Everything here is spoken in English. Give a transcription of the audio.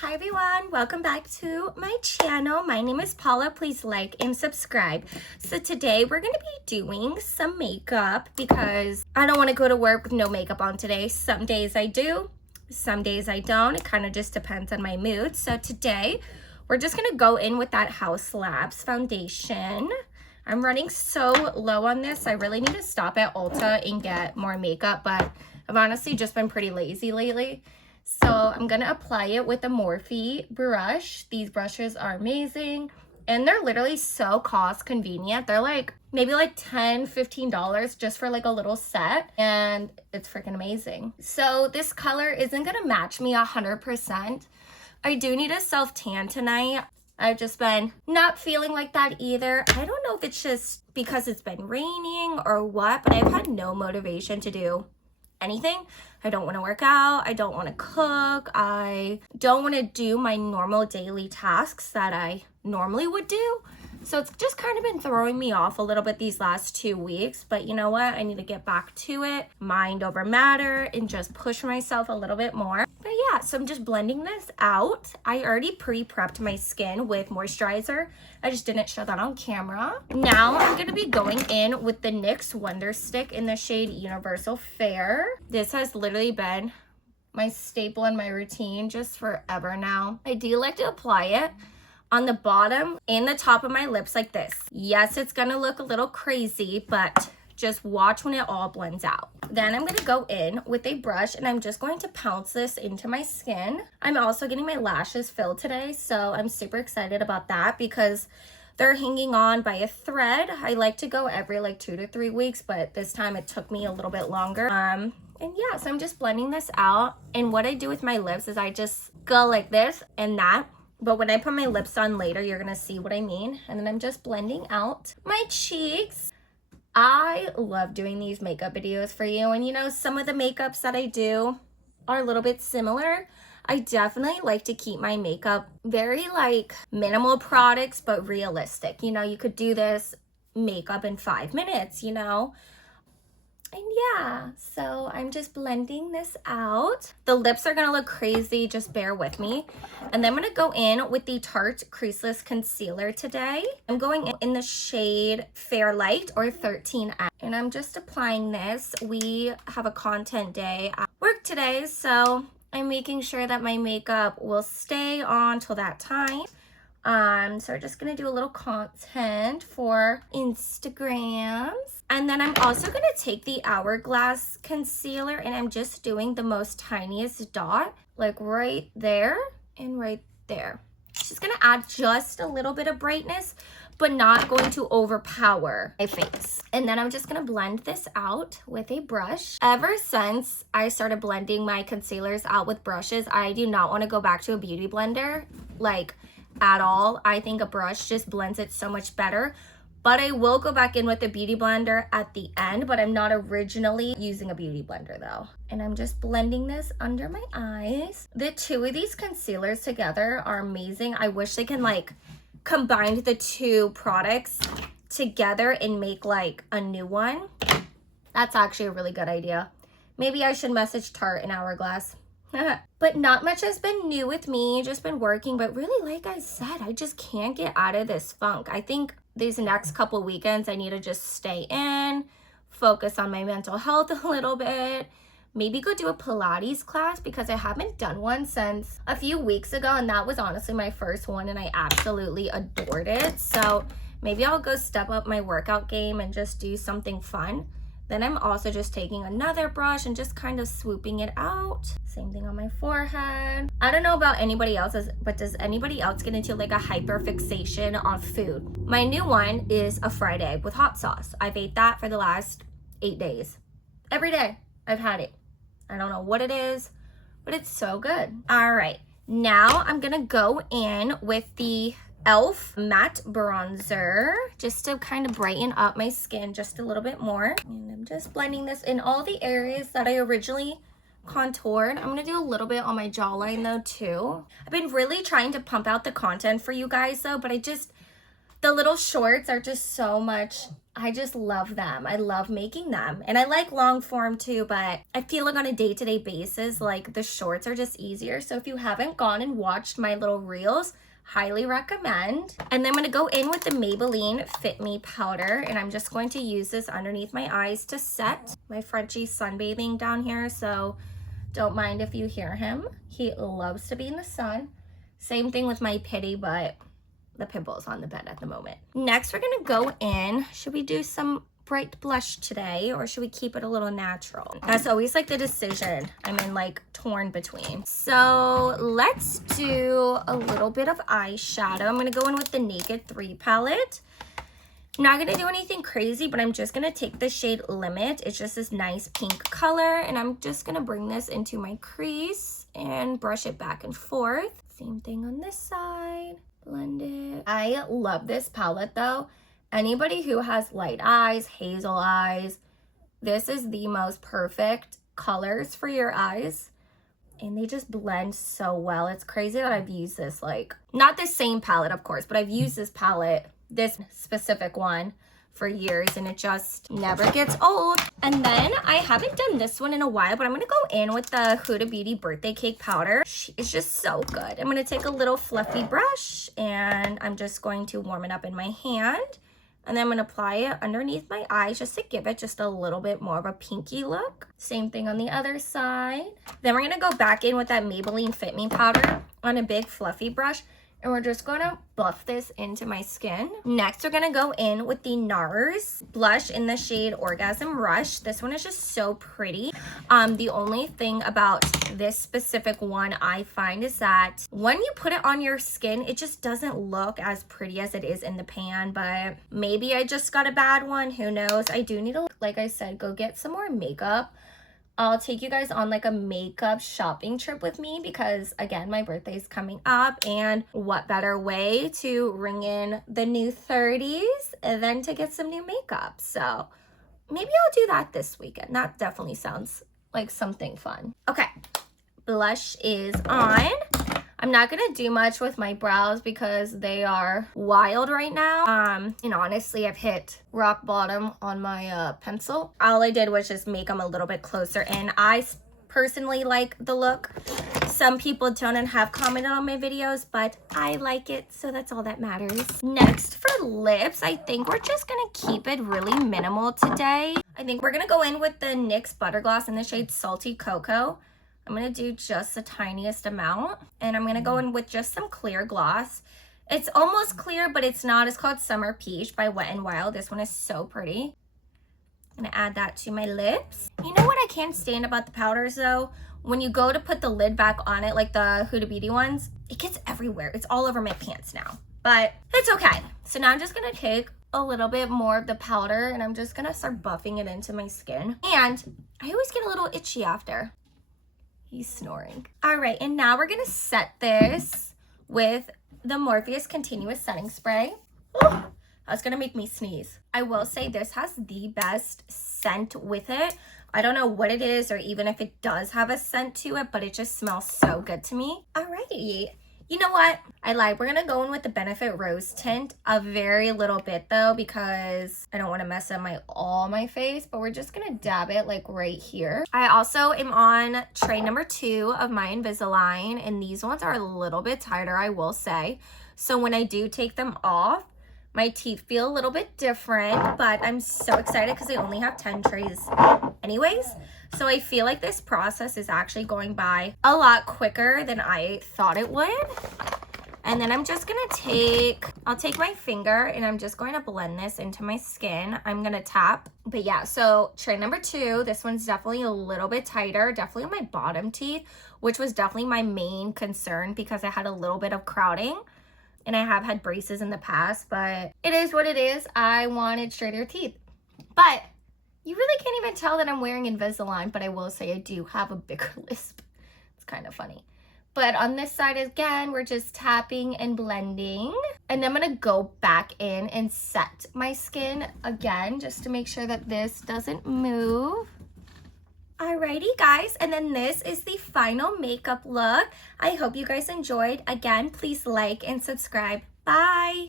Hi everyone, welcome back to my channel. My name is Paula. Please like and subscribe. So today we're going to be doing some makeup because I don't want to go to work with no makeup on today. Some days I do, some days I don't. It kind of just depends on my mood. So today we're just going to go in with that House Labs foundation. I'm running so low on this. I really need to stop at Ulta and get more makeup, but I've honestly just been pretty lazy lately. So I'm going to apply it with a Morphe brush. These brushes are amazing and they're literally so cost convenient. They're like maybe like $10, $15 just for like a little set, and it's freaking amazing. So this color isn't going to match me 100%. I do need a self tan tonight. I've just been not feeling like that either. I don't know if it's just because it's been raining or what, but I've had no motivation to do anything. I don't want to work out. I don't want to cook. I don't want to do my normal daily tasks that I normally would do. So it's just kind of been throwing me off a little bit these last 2 weeks. But you know what? I need to get back to it. Mind over matter and just push myself a little bit more. But yeah, so I'm just blending this out. I already pre-prepped my skin with moisturizer. I just didn't show that on camera. Now I'm going to be going in with the NYX Wonder Stick in the shade Universal Fair. This has literally been my staple in my routine just forever now. I do like to apply it on the bottom and the top of my lips like this. Yes, it's gonna look a little crazy, but just watch when it all blends out. Then I'm gonna go in with a brush and I'm just going to pounce this into my skin. I'm also getting my lashes filled today, so I'm super excited about that because they're hanging on by a thread. I like to go every like 2 to 3 weeks, but this time it took me a little bit longer. And yeah, so I'm just blending this out. And what I do with my lips is I just go like this and that. But when I put my lips on later, you're going to see what I mean. And then I'm just blending out my cheeks. I love doing these makeup videos for you. And you know, some of the makeups that I do are a little bit similar. I definitely like to keep my makeup very like minimal products, but realistic. You know, you could do this makeup in 5 minutes, you know. And yeah, so I'm just blending this out. The lips are gonna look crazy, just bear with me. And then I'm gonna go in with the Tarte Creaseless Concealer today. I'm going in the shade Fair Light or 13X. And I'm just applying this. We have a content day at work today, so I'm making sure that my makeup will stay on till that time. So we're just gonna do a little content for Instagrams. And then I'm also gonna take the Hourglass concealer and I'm just doing the most tiniest dot, like right there and right there. Just gonna add just a little bit of brightness, but not going to overpower my face. And then I'm just gonna blend this out with a brush. Ever since I started blending my concealers out with brushes, I do not wanna go back to a beauty blender, like at all. I think a brush just blends it so much better. But I will go back in with a beauty blender at the end, but I'm not originally using a beauty blender though. And I'm just blending this under my eyes. The two of these concealers together are amazing. I wish they can like combine the two products together and make like a new one. That's actually a really good idea. Maybe I should message Tarte and Hourglass. But not much has been new with me, just been working. But really, like I said, I just can't get out of this funk. I think these next couple weekends I need to just stay in, focus on my mental health a little bit, maybe go do a Pilates class because I haven't done one since a few weeks ago, and that was honestly my first one and I absolutely adored it. So maybe I'll go step up my workout game and just do something fun. Then I'm also just taking another brush and just kind of swooping it out. Same thing on my forehead. I don't know about anybody else's, but does anybody else get into like a hyper fixation on food? My new one is a fried egg with hot sauce. I've ate that for the last 8 days. Every day I've had it. I don't know what it is, but it's so good. All right, now I'm gonna go in with the e.l.f. matte bronzer just to kind of brighten up my skin just a little bit more. And I'm just blending this in all the areas that I originally contoured. I'm gonna do a little bit on my jawline though too. I've been really trying to pump out the content for you guys though, but The little shorts are just so much, I just love them. I love making them. And I like long form too, but I feel like on a day-to-day basis, like the shorts are just easier. So if you haven't gone and watched my little reels, highly recommend. And then I'm gonna go in with the Maybelline Fit Me powder, and I'm just going to use this underneath my eyes to set. My Frenchie's sunbathing down here, so don't mind if you hear him. He loves to be in the sun. Same thing with my Pitty, but the pimple's on the bed at the moment. Next, we're gonna go in. Should we do some bright blush today, or should we keep it a little natural? That's always like the decision I'm in, like torn between. So let's do a little bit of eyeshadow. I'm gonna go in with the Naked3 palette. I'm not gonna do anything crazy, but I'm just gonna take the shade Limit. It's just this nice pink color, and I'm just gonna bring this into my crease and brush it back and forth. Same thing on this side. Blend it. I love this palette though. Anybody who has light eyes, hazel eyes, this is the most perfect colors for your eyes. And they just blend so well. It's crazy that I've used this, like, not the same palette of course, but I've used this palette, this specific one, for years, and it just never gets old. And then I haven't done this one in a while, but I'm gonna go in with the Huda Beauty birthday cake powder. It's just so good. I'm gonna take a little fluffy brush, and I'm just going to warm it up in my hand, and then I'm gonna apply it underneath my eyes just to give it just a little bit more of a pinky look. Same thing on the other side. Then we're gonna go back in with that Maybelline Fit Me powder on a big fluffy brush, and we're just gonna buff this into my skin. Next, we're gonna go in with the NARS blush in the shade Orgasm Rush. This one is just so pretty. The only thing about this specific one I find is that when you put it on your skin, it just doesn't look as pretty as it is in the pan, but maybe I just got a bad one, who knows. I do need to, like I said, go get some more makeup. I'll take you guys on like a makeup shopping trip with me because, again, my birthday is coming up, and what better way to ring in the new 30s than to get some new makeup. So maybe I'll do that this weekend. That definitely sounds like something fun. Okay, blush is on. I'm not gonna do much with my brows because they are wild right now. And honestly, I've hit rock bottom on my pencil. All I did was just make them a little bit closer, and I personally like the look. Some people don't and have commented on my videos, but I like it, so that's all that matters. Next, for lips, I think we're just gonna keep it really minimal today. I think we're gonna go in with the NYX Butter Gloss in the shade Salty Cocoa. I'm gonna do just the tiniest amount, and I'm gonna go in with just some clear gloss. It's almost clear, but it's not. It's called Summer Peach by Wet n Wild. This one is so pretty. I'm gonna add that to my lips. You know what I can't stand about the powders though? When you go to put the lid back on it, like the Huda Beauty ones, it gets everywhere. It's all over my pants now, but it's okay. So now I'm just gonna take a little bit more of the powder, and I'm just gonna start buffing it into my skin. And I always get a little itchy after. He's snoring. All right, and now we're gonna set this with the Morpheus Continuous Setting Spray. Oh, that's gonna make me sneeze. I will say this has the best scent with it. I don't know what it is, or even if it does have a scent to it, but it just smells so good to me. Alrighty. You know what? I lied. We're gonna go in with the Benefit Rose Tint, a very little bit though, because I don't want to mess up all my face, but we're just gonna dab it like right here. I also am on tray number 2 of my Invisalign, and these ones are a little bit tighter, I will say. So when I do take them off, my teeth feel a little bit different, but I'm so excited because I only have 10 trays anyways. So I feel like this process is actually going by a lot quicker than I thought it would. And then I'm just gonna I'll take my finger, and I'm just going to blend this into my skin. I'm gonna tap. But yeah, so tray number 2, this one's definitely a little bit tighter, definitely on my bottom teeth, which was definitely my main concern because I had a little bit of crowding. And I have had braces in the past, but it is what it is. I wanted straighter teeth. But you really can't even tell that I'm wearing Invisalign, but I will say I do have a bigger lisp. It's kind of funny. But on this side, again, we're just tapping and blending. And then I'm gonna go back in and set my skin again, just to make sure that this doesn't move. Alrighty guys, and then this is the final makeup look. I hope you guys enjoyed. Again, please like and subscribe. Bye!